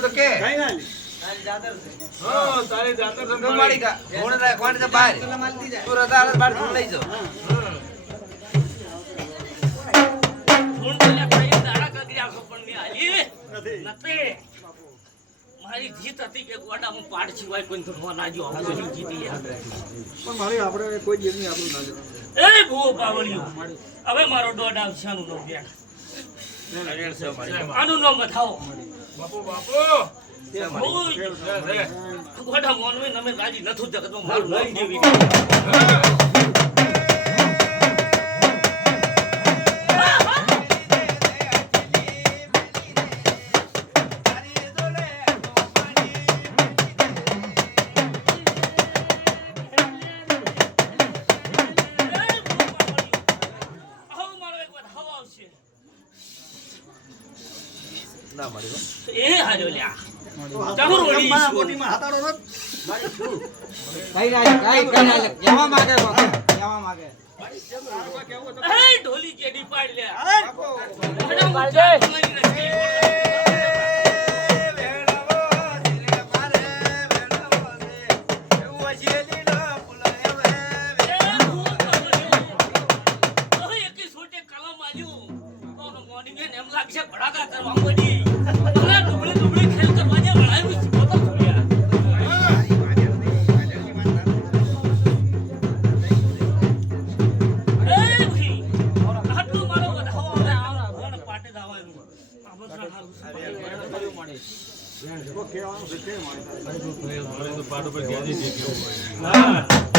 હોય તો કે કઈ ના લે હા તારે જાતર તો મારી કા ફોન રાખવાની તો બહાર તું રજા આલે બહાર ફોન લઈ જાઓ ફોન તો લે ભાઈ દાડા કરી આખો પણ ની આલી નથી મારી જીત હતી કે ગોડા હું પાડ સિવાય કોઈ ધરવા ના જો આવું બધું જીતી યાદ પણ મારી આપણે કોઈ જેમ નહીં આપણું ના જવાનું એ ભૂ પાવળિયું હવે મારો દોડ આવશે આનું નો બેઠ આનું નામ બતાવો બાપુ બાપુ ગોડા મોનવે નમે રાજી નથું જગત મારું લઈ દેવી ના મારી એ હાજો લ્યા ચાહુર ઓડી મોટીમાં હાતાડો રત કઈ ના કેવા માંગે બાપા કેવા માંગે એ ઢોલી કેડી પાડ લે એમ લાગશે ભડાકા કરવા પડી ડુબળી ડુબળી ખેલ કરવા જે વળાયું છે પોતો છોડ્યા પાડો પર ગયા જઈ હા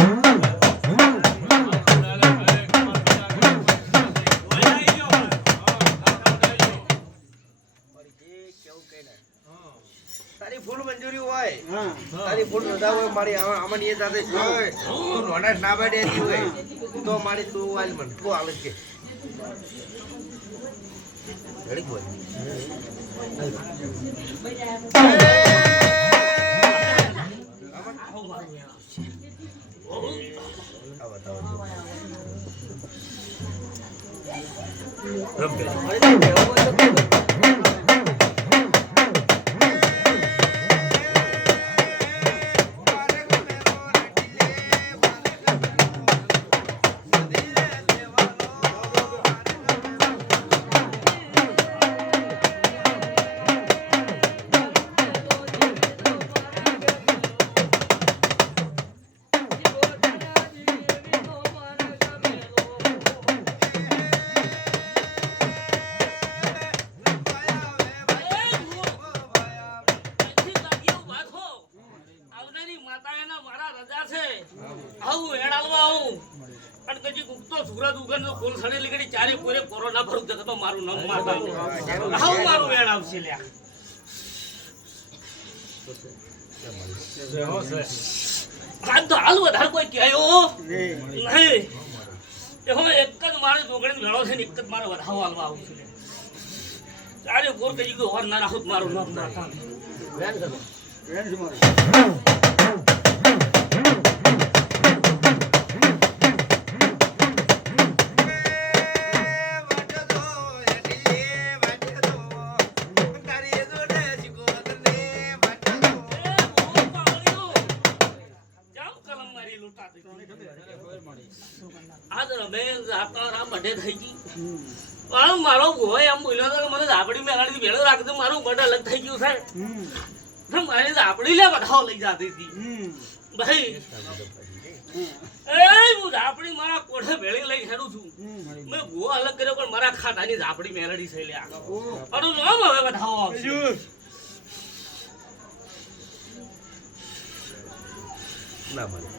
તારી ફૂલ મંજૂરી હોય તારી ફૂલ રજા હોય મારી આમાં એ સાથે તું નોના ના બાડે હોય તો મારી તું આલ મન તું આલ કે ઘડી બોલ આવું હેડાલવા આવું અને કજી ગુપ્તો સુરત ઉગન નો કોલ સડે લીગડી ચારે પૂરે કોરોના ભરું જગત તો મારું નામ મારતા આવું મારું હેડ આવશે લ્યા આજ તો હાલ વધારે કોઈ કહેયો નહીં એવો એક જ મારે જોગણી ભેળો છે ને એક જ મારે વધાવો હાલવા આવું છે ચારે પૂર કજી કોઈ ઓર ના રાખું મારું નામ મારતા મારો હોય એમ બોલ્યો તો મને ઝાપડી મેળાડી ભેળો રાખતો મારું બટ અલગ થઈ ગયું છે મારી ઝાપડી લે બધાઓ લઈ જતી હતી ભાઈ હું ઝાપડી મારા કોઠે ભેળી લઈ હેડું છું મેં ગો અલગ કર્યો પણ મારા ખાતાની ઝાપડી મેળડી થઈ લ્યા અરે નામ હવે બધાઓ આવશે ના મારી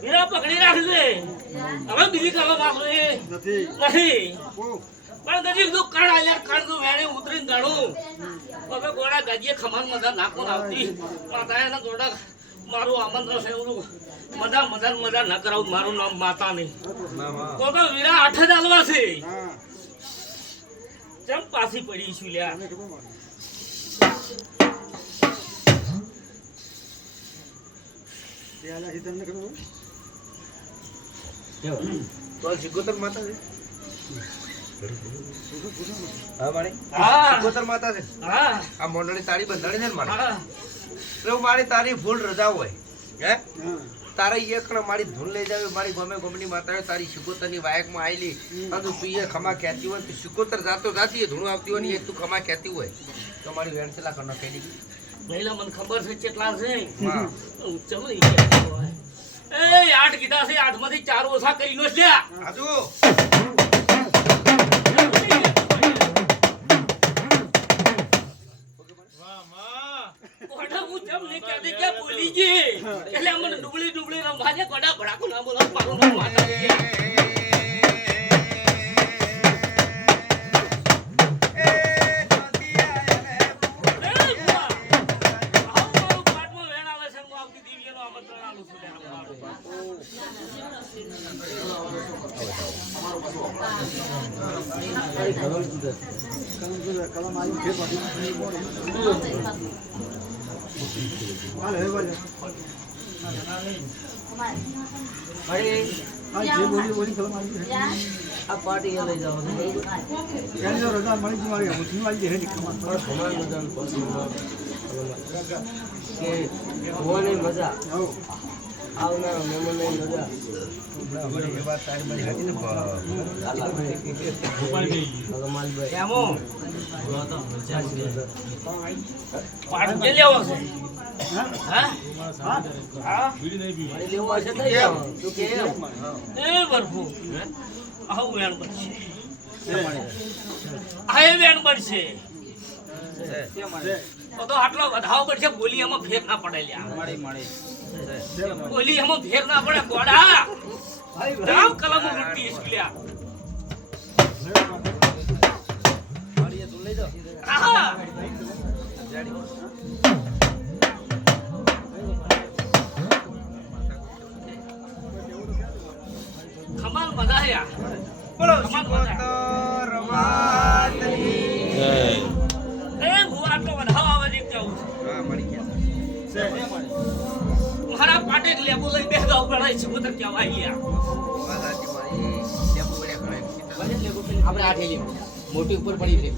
વીરા પકડી રાખજે હવે બીજી કલમ આપણે નથી નહીં ઓ પણ ગજી તું કણ આલ્યા કણ તું વેણે ઉતરીને ગાડું હવે ગોડા ગાજીએ ખમાન મજા નાખો આવતી માતા એના ગોડા મારું આમંત્રણ છે એવું મજા ન કરાવું મારું નામ માતા નહીં તો વીરા 8 જ આલવા છે હા ચમ પાછી પડી છું લ્યા મને ખબર મારે તે આલા હી તમને ખબર તો સિકોતર માતા છે હા મારી હા સિકોતર માતા છે હા આ મોંડળી તારી બંધાણી છે ને મારી હા એટલે મારી તારી ફૂલ રજા હોય હે હા તારે એકણ મારી ધૂન લઈ જાવી મારી ગમે ગમની માતાએ તારી સિકોતરની વાયકમાં આવેલી અને તું તું ખમા કહેતી હોય તો સિકોતર જાતો જાતી ધૂણ આવતી હોય ને એ તું ખમા કહેતી હોય તો મારી વેણ છેલ્લા કનો કહી દીધી પહેલા મને ખબર છે કેટલા છે હા ચલો ઈ કહેતો હોય. એ 8 કીધા છે 8 માંથી 4 ઓછા કરી લો છે આજુ કોડા હું જમ નહીં કહેતી કે બોલી ગઈ એટલે મને ડુબળી રમવા દે કોડા ભડાકો ના બોલો મારું નામ માતા છે. કલમ આવી ફેર પાડી હાલ હવે બોલે આ જે બોલી કલમ આવી છે આ પાર્ટી લઈ જાવ એની તો રજા મળી જ મારી હું વાળી હે નિકમા કે હોવાની મજા હો આવનારા મહેમાનની મજા એ વાત તારી મારી હતી ને ગોપાલભાઈ એમો પાટ કે લેવો છે હા હા મારી લેવું હશે તો જાઓ. તું કે એમ. એ બરફુ આવું વેણ બનશે આ એ વેણ બનશે તો આટલો વધાવો પડશે બોલી એમાં ફેર ના પડે લ્યા બોલી એમાં ફેર ના પડે ગોડા રામ કલમ લૂંટી લ્યા આહા ખમાલ મજા હે યાર બોલો સિકોતર માતની એ હું આટલો વધાવો આવે ને કહું હા મળી ગયા મારા પાટે લેબુ લઈ બે ગાવ પડાય છે ઉતર કહેવાય લ્યા વાત સાચી મારી લેબુ પડ્યા ખરાય આપણે આ ઠેલી મોટી ઉપર પડી છે